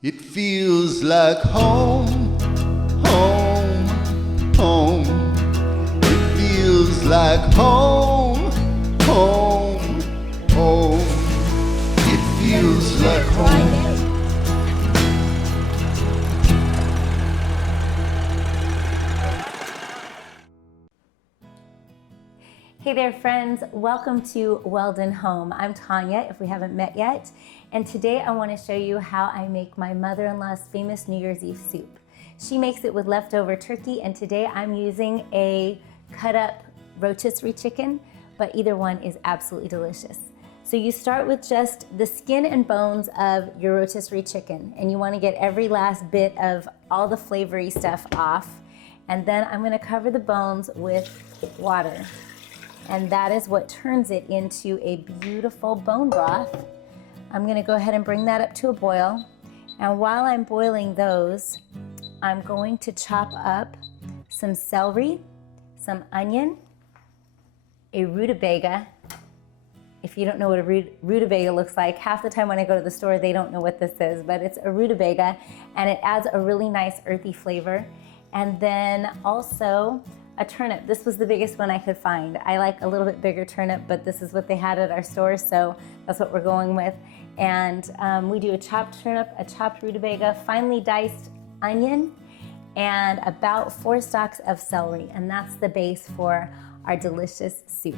It feels like home, home, home. It feels like home, home, home. It feels like home. Hey there friends, welcome to Weldon Home. I'm Tanya, if we haven't met yet, and today I want to show you how I make my mother-in-law's famous New Year's Eve soup. She makes it with leftover turkey, and today I'm using a cut up rotisserie chicken, but either one is absolutely delicious. So you start with just the skin and bones of your rotisserie chicken, and you want to get every last bit of all the flavory stuff off, and then I'm going to cover the bones with water. And that is what turns it into a beautiful bone broth. I'm gonna go ahead and bring that up to a boil. And while I'm boiling those, I'm going to chop up some celery, some onion, a rutabaga. If you don't know what a rutabaga looks like, half the time when I go to the store, they don't know what this is, but it's a rutabaga, and it adds a really nice earthy flavor. And then also, a turnip. This was the biggest one I could find. I like a little bit bigger turnip, but this is what they had at our store, so that's what we're going with. And we do a chopped turnip, a chopped rutabaga, finely diced onion, and about 4 stalks of celery, and that's the base for our delicious soup.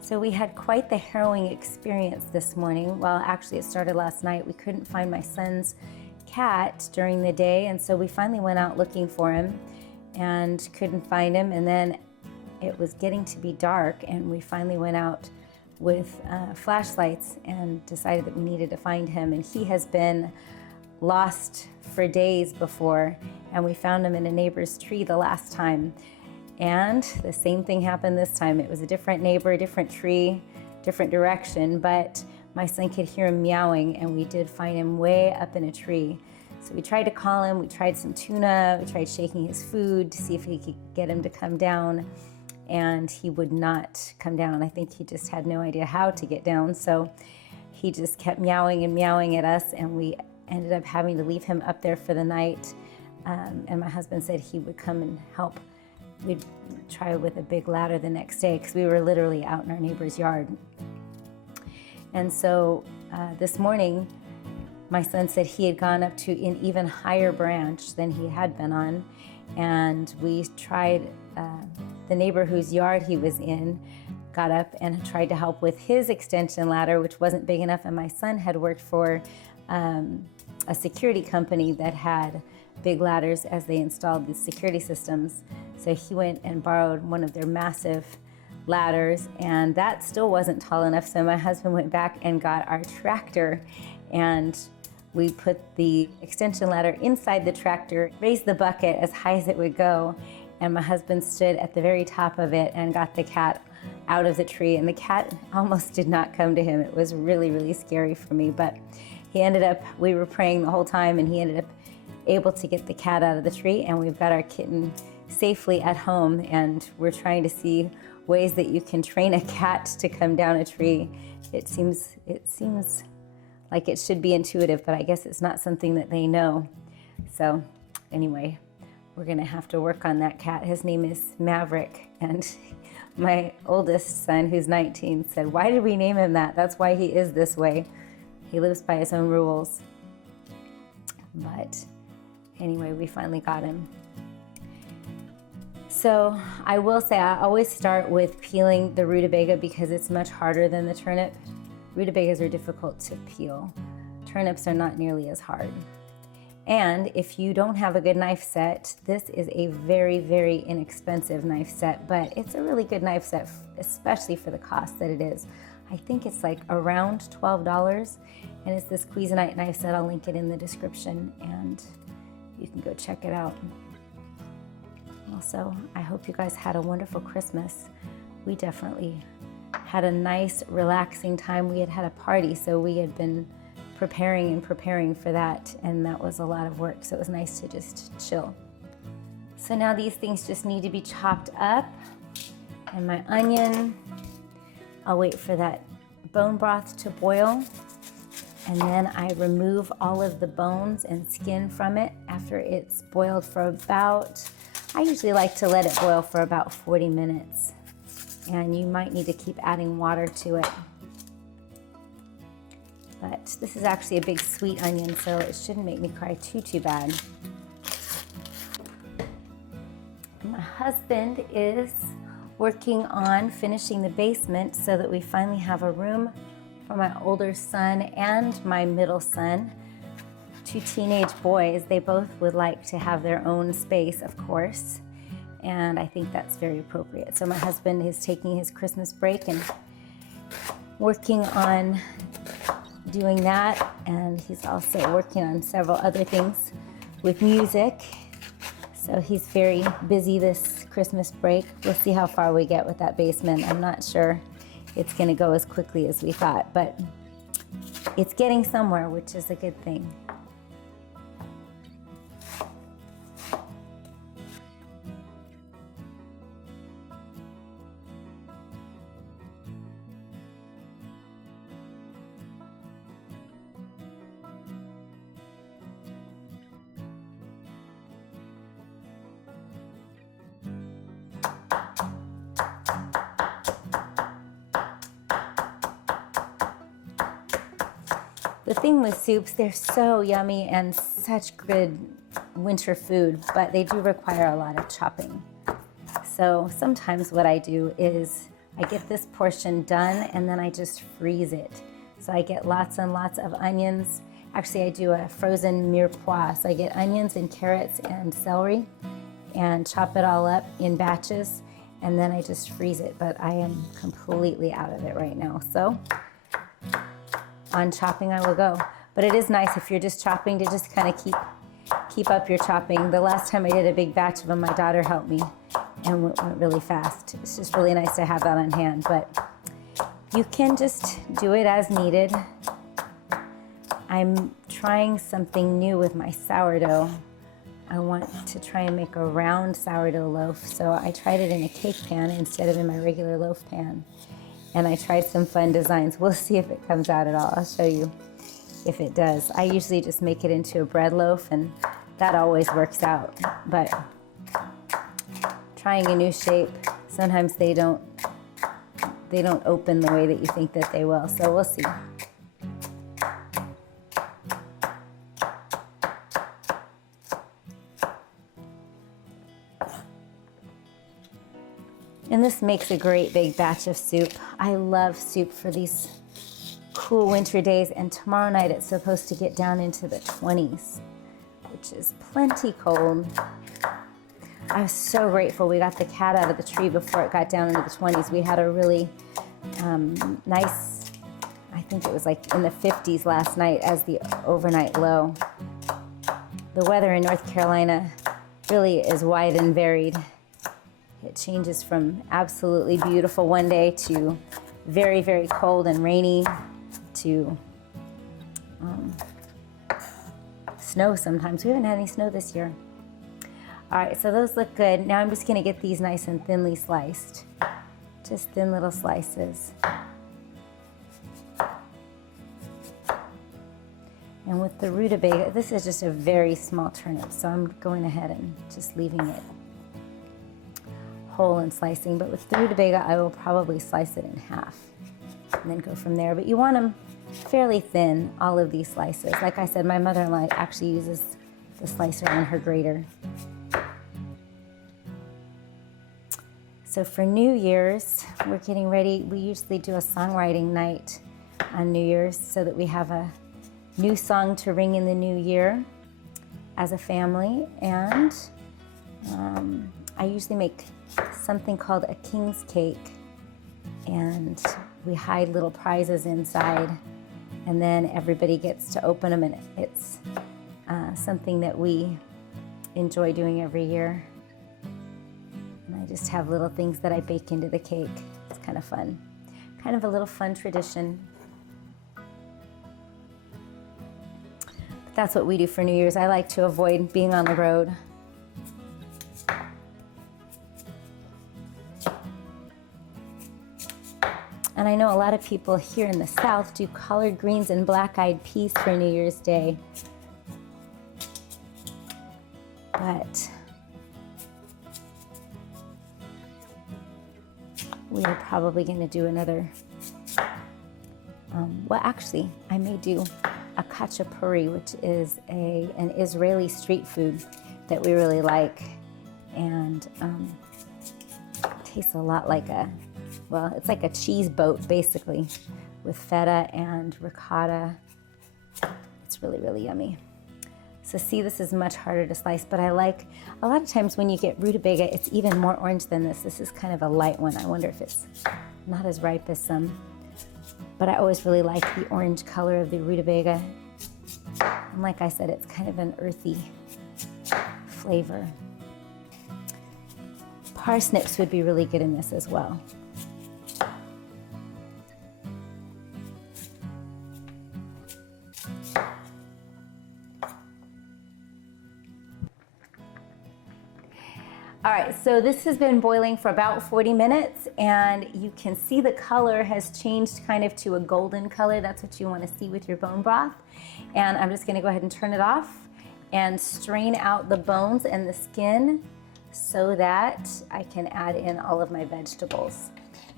So we had quite the harrowing experience this morning. Well, actually it started last night. We couldn't find my son's cat during the day, and so we finally went out looking for him and couldn't find him, and then it was getting to be dark, and we finally went out with flashlights and decided that we needed to find him. And he has been lost for days before, and we found him in a neighbor's tree the last time, and the same thing happened this time. It was a different neighbor, different tree, different direction, but my son could hear him meowing, and we did find him way up in a tree. So we tried to call him, we tried some tuna, we tried shaking his food to see if he could get him to come down, and he would not come down. I think he just had no idea how to get down, so he just kept meowing and meowing at us, and we ended up having to leave him up there for the night. And my husband said he would come and help. We'd try with a big ladder the next day, because we were literally out in our neighbor's yard. And so this morning, my son said he had gone up to an even higher branch than he had been on. And we tried, the neighbor whose yard he was in got up and tried to help with his extension ladder, which wasn't big enough. And my son had worked for a security company that had big ladders as they installed the security systems. So he went and borrowed one of their massive ladders, and that still wasn't tall enough, so my husband went back and got our tractor, and we put the extension ladder inside the tractor, raised the bucket as high as it would go, and my husband stood at the very top of it and got the cat out of the tree, and the cat almost did not come to him. It was really, really scary for me, but he ended up, we were praying the whole time, and he ended up able to get the cat out of the tree, and we've got our kitten safely at home, and we're trying to see ways that you can train a cat to come down a tree. It seems like it should be intuitive, but I guess it's not something that they know. So anyway, we're gonna have to work on that cat. His name is Maverick, and my oldest son, who's 19, said, "Why did we name him that? That's why he is this way." He lives by his own rules. But anyway, we finally got him. So I will say I always start with peeling the rutabaga because it's much harder than the turnip. Rutabagas are difficult to peel. Turnips are not nearly as hard. And if you don't have a good knife set, this is a very, very inexpensive knife set, but it's a really good knife set, especially for the cost that it is. I think it's like around $12, and it's this Cuisinart knife set. I'll link it in the description, and you can go check it out. Also, I hope you guys had a wonderful Christmas. We definitely had a nice, relaxing time. We had had a party, so we had been preparing for that, and that was a lot of work, so it was nice to just chill. So now these things just need to be chopped up, and my onion, I'll wait for that bone broth to boil, and then I remove all of the bones and skin from it after it's boiled for about, I usually like to let it boil for about 40 minutes. And you might need to keep adding water to it. But this is actually a big sweet onion, so it shouldn't make me cry too bad. My husband is working on finishing the basement so that we finally have a room for my older son and my middle son, 2 teenage boys. They both would like to have their own space, of course, and I think that's very appropriate. So my husband is taking his Christmas break and working on doing that, and he's also working on several other things with music. So he's very busy this Christmas break. We'll see how far we get with that basement. I'm not sure it's going to go as quickly as we thought, but it's getting somewhere, which is a good thing. The thing with soups, they're so yummy and such good winter food, but they do require a lot of chopping. So sometimes what I do is I get this portion done and then I just freeze it. So I get lots and lots of onions. Actually, I do a frozen mirepoix. So I get onions and carrots and celery and chop it all up in batches, and then I just freeze it. But I am completely out of it right now. So on chopping I will go. But it is nice if you're just chopping to just kind of keep up your chopping. The last time I did a big batch of them, my daughter helped me and went really fast. It's just really nice to have that on hand, but you can just do it as needed. I'm trying something new with my sourdough. I want to try and make a round sourdough loaf, so I tried it in a cake pan instead of in my regular loaf pan. And I tried some fun designs. We'll see if it comes out at all. I'll show you if it does. I usually just make it into a bread loaf, and that always works out. But trying a new shape, sometimes they don't open the way that you think that they will. So we'll see. And this makes a great big batch of soup. I love soup for these cool winter days, and tomorrow night it's supposed to get down into the 20s, which is plenty cold. I was so grateful we got the cat out of the tree before it got down into the 20s. We had a really nice, I think it was like in the 50s last night as the overnight low. The weather in North Carolina really is wide and varied. It changes from absolutely beautiful one day to very, very cold and rainy to snow sometimes. We haven't had any snow this year. All right, so those look good. Now I'm just gonna get these nice and thinly sliced. Just thin little slices. And with the rutabaga, this is just a very small turnip, so I'm going ahead and just leaving it whole and slicing. But with the rutabaga, I will probably slice it in half and then go from there. But you want them fairly thin, all of these slices. Like I said, my mother-in-law actually uses the slicer on her grater. So for New Year's, we're getting ready. We usually do a songwriting night on New Year's so that we have a new song to ring in the new year as a family. And I usually make something called a king's cake, and we hide little prizes inside, and then everybody gets to open them, and it's something that we enjoy doing every year. And I just have little things that I bake into the cake. It's kind of fun, kind of a little fun tradition. But that's what we do for New Year's. I like to avoid being on the road. And I know a lot of people here in the South do collard greens and black-eyed peas for New Year's Day. But we are probably going to do another, well, actually, I may do a khachapuri, which is an Israeli street food that we really like. And it tastes a lot like well, it's like a cheese boat, basically, with feta and ricotta. It's really, really yummy. So see, this is much harder to slice, but I like, a lot of times when you get rutabaga, it's even more orange than this. This is kind of a light one. I wonder if it's not as ripe as some, but I always really like the orange color of the rutabaga. And like I said, it's kind of an earthy flavor. Parsnips would be really good in this as well. All right, so this has been boiling for about 40 minutes, and you can see the color has changed kind of to a golden color. That's what you want to see with your bone broth. And I'm just going to go ahead and turn it off and strain out the bones and the skin so that I can add in all of my vegetables.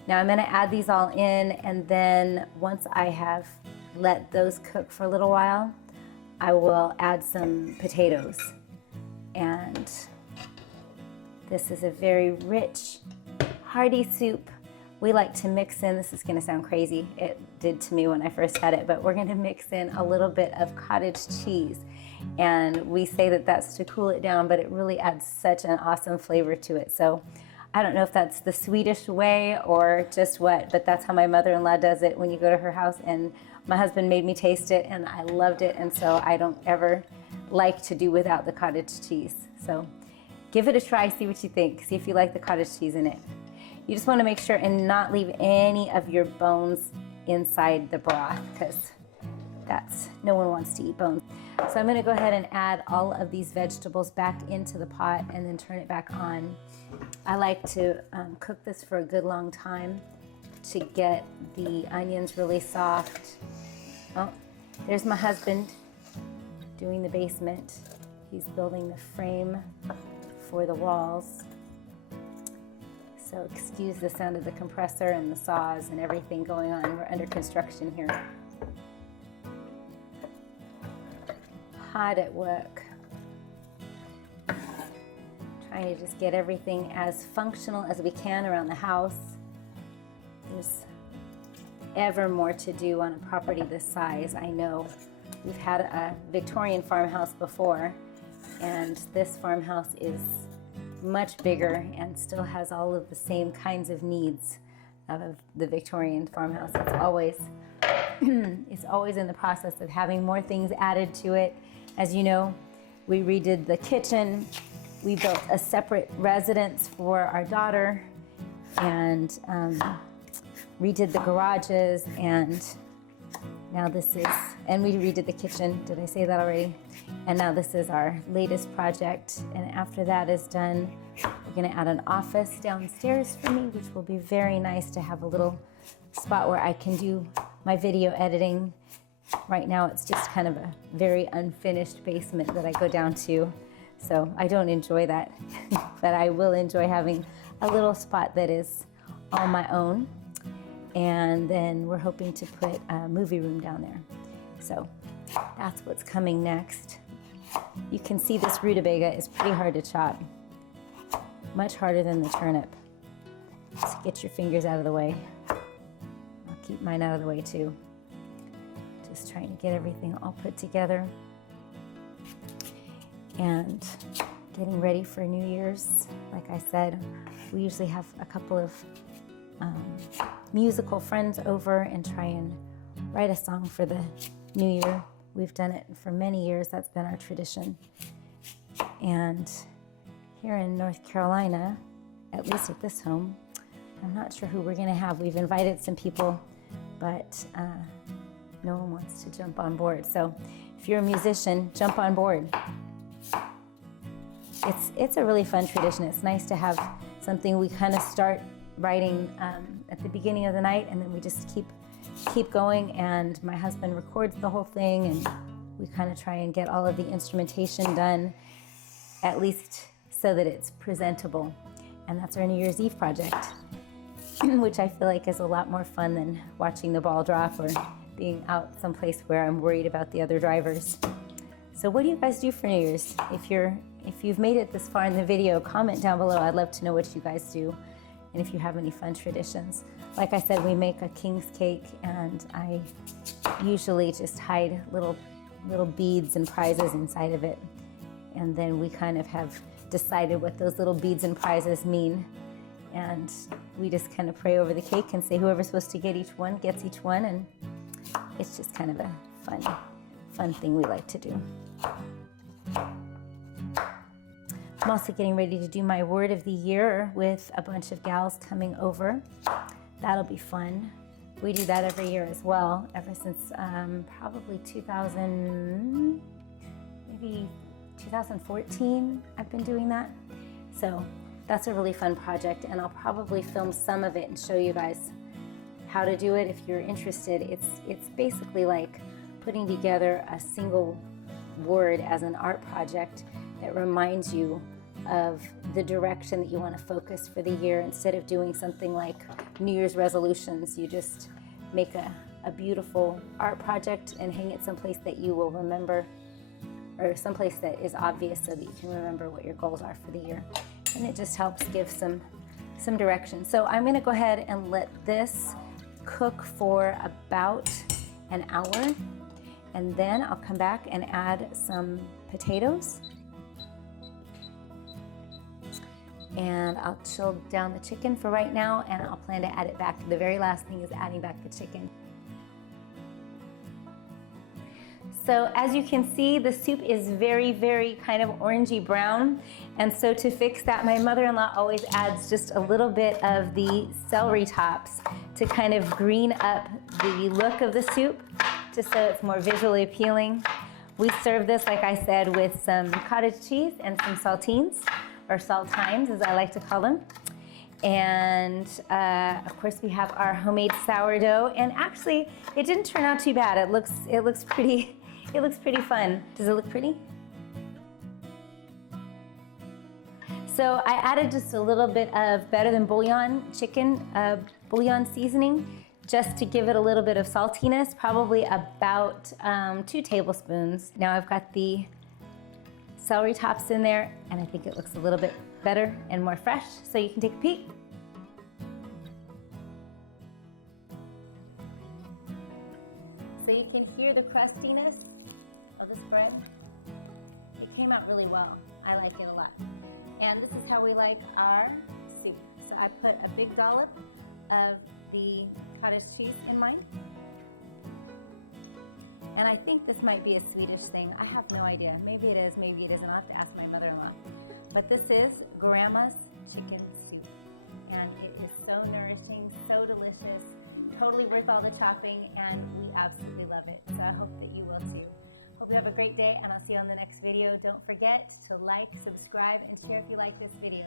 Now I'm going to add these all in, and then once I have let those cook for a little while, I will add some potatoes. And this is a very rich, hearty soup. We like to mix in, this is gonna sound crazy, it did to me when I first had it, but we're gonna mix in a little bit of cottage cheese. And we say that that's to cool it down, but it really adds such an awesome flavor to it. So I don't know if that's the Swedish way or just what, but that's how my mother-in-law does it when you go to her house. And my husband made me taste it and I loved it. And so I don't ever like to do without the cottage cheese. So give it a try, see what you think. See if you like the cottage cheese in it. You just want to make sure and not leave any of your bones inside the broth, because no one wants to eat bones. So I'm going to go ahead and add all of these vegetables back into the pot and then turn it back on. I like to cook this for a good long time to get the onions really soft. Oh, there's my husband doing the basement. He's building the frame for the walls. So excuse the sound of the compressor and the saws and everything going on. We're under construction here. Hard at work. Trying to just get everything as functional as we can around the house. There's ever more to do on a property this size. I know we've had a Victorian farmhouse before, and this farmhouse is much bigger and still has all of the same kinds of needs of the Victorian farmhouse. It's always in the process of having more things added to it. As you know, we redid the kitchen. We built a separate residence for our daughter, and redid the garages, and now this is, and we redid the kitchen. Did I say that already? And now this is our latest project. And after that is done, we're gonna add an office downstairs for me, which will be very nice to have a little spot where I can do my video editing. Right now it's just kind of a very unfinished basement that I go down to. So I don't enjoy that, but I will enjoy having a little spot that is all my own. And then we're hoping to put a movie room down there. So that's what's coming next. You can see this rutabaga is pretty hard to chop. Much harder than the turnip. So get your fingers out of the way. I'll keep mine out of the way too. Just trying to get everything all put together. And getting ready for New Year's. Like I said, we usually have a couple of musical friends over and try and write a song for the New Year. We've done it for many years. That's been our tradition. And here in North Carolina, at least at this home, I'm not sure who we're going to have. We've invited some people, but no one wants to jump on board. So if you're a musician, jump on board. It's a really fun tradition. It's nice to have something we kind of start writing at the beginning of the night, and then we just keep going, and my husband records the whole thing, and we kind of try and get all of the instrumentation done, at least so that it's presentable. And that's our New Year's Eve project, which I feel like is a lot more fun than watching the ball drop or being out someplace where I'm worried about the other drivers. So what do you guys do for New Year's? If you've made it this far in the video, comment down below. I'd love to know what you guys do and if you have any fun traditions. Like I said, we make a king's cake, and I usually just hide little beads and prizes inside of it. And then we kind of have decided what those little beads and prizes mean. And we just kind of pray over the cake and say whoever's supposed to get each one gets each one. And it's just kind of a fun thing we like to do. I'm also getting ready to do my word of the year with a bunch of gals coming over. That'll be fun. We do that every year as well, ever since probably 2014, I've been doing that. So that's a really fun project, and I'll probably film some of it and show you guys how to do it if you're interested. It's basically like putting together a single word as an art project that reminds you of the direction that you want to focus for the year. Instead of doing something like New Year's resolutions, you just make a beautiful art project and hang it someplace that you will remember, or someplace that is obvious so that you can remember what your goals are for the year. And it just helps give some direction. So I'm going to go ahead and let this cook for about an hour, and then I'll come back and add some potatoes. And I'll chill down the chicken for right now, and I'll plan to add it back. The very last thing is adding back the chicken. So as you can see, the soup is very, very kind of orangey brown. And so to fix that, my mother-in-law always adds just a little bit of the celery tops to kind of green up the look of the soup, just so it's more visually appealing. We serve this, like I said, with some cottage cheese and some saltines, or saltines as I like to call them. And of course we have our homemade sourdough, and actually it didn't turn out too bad. It looks pretty fun. Does it look pretty? So I added just a little bit of better than bouillon chicken bouillon seasoning, just to give it a little bit of saltiness, probably about 2 tablespoons. Now I've got the celery tops in there, and I think it looks a little bit better and more fresh, so you can take a peek. So you can hear the crustiness of this bread. It came out really well. I like it a lot. And this is how we like our soup. So I put a big dollop of the cottage cheese in mine. And I think this might be a Swedish thing. I have no idea. Maybe it is, maybe it isn't. I'll have to ask my mother-in-law. But this is Grandma's chicken soup. And it is so nourishing, so delicious, totally worth all the chopping, and we absolutely love it. So I hope that you will too. Hope you have a great day, and I'll see you on the next video. Don't forget to like, subscribe, and share if you like this video.